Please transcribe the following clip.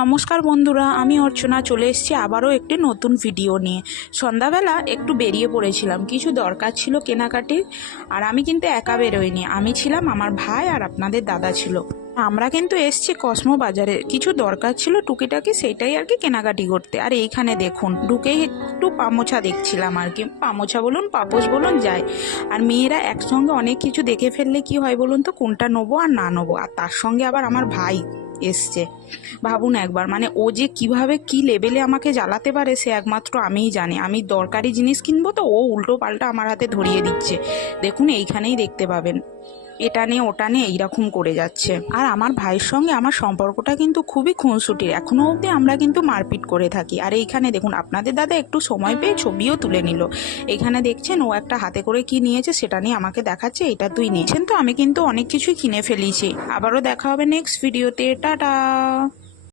নমস্কার বন্ধুরা, আমি অর্চনা চলে এসেছি আবারও একটি নতুন ভিডিও নিয়ে। সন্ধ্যাবেলা একটু বেরিয়ে পড়েছিলাম, কিছু দরকার ছিল কেনাকাটির। আর আমি কিন্তু একা বেরোইনি, আমি ছিলাম, আমার ভাই আর আপনাদের দাদা ছিল। আমরা কিন্তু এসেছি কসমো বাজারে, কিছু দরকার ছিল টুকিটাকি, সেইটাই আর কি কেনাকাটি করতে। আর এইখানে দেখুন, ঢুকেই একটু পামোছা দেখছিলাম আর কি, পামোছা বলুন পাপোশ বলুন যায়। আর মেয়েরা একসঙ্গে অনেক কিছু দেখে ফেললে কি হয় বলুন তো, কোনটা নেবো আর না নেবো। আর তার সঙ্গে আবার আমার ভাই এসছে। ভাবুন একবার, মানে ও যে কিভাবে কি লেভেলে আমাকে জ্বালাতে পারে সে একমাত্র আমিই জানি। আমি দরকারি জিনিস কিনবো তো ও উল্টো পাল্টা আমার হাতে ধরিয়ে দিচ্ছে। দেখুন এইখানেই দেখতে পাবেন, এটা নিয়ে ওটা নিয়ে এইরকম করে যাচ্ছে। আর আমার ভাইয়ের সঙ্গে আমার সম্পর্কটা কিন্তু খুবই খুনসুটির, এখনো অবধি আমরা কিন্তু মারপিট করে থাকি। আর এইখানে দেখুন, আপনাদের দাদা একটু সময় পেয়ে ছবিও তুলে নিল। এখানে দেখছেন ও একটা হাতে করে কি নিয়েছে, সেটা নিয়ে আমাকে দেখাচ্ছে, এটা তুই নিয়েছেন। তো আমি কিন্তু অনেক কিছুই কিনে ফেলেছি। আবারও দেখা হবে নেক্সট ভিডিওতে, টাটা।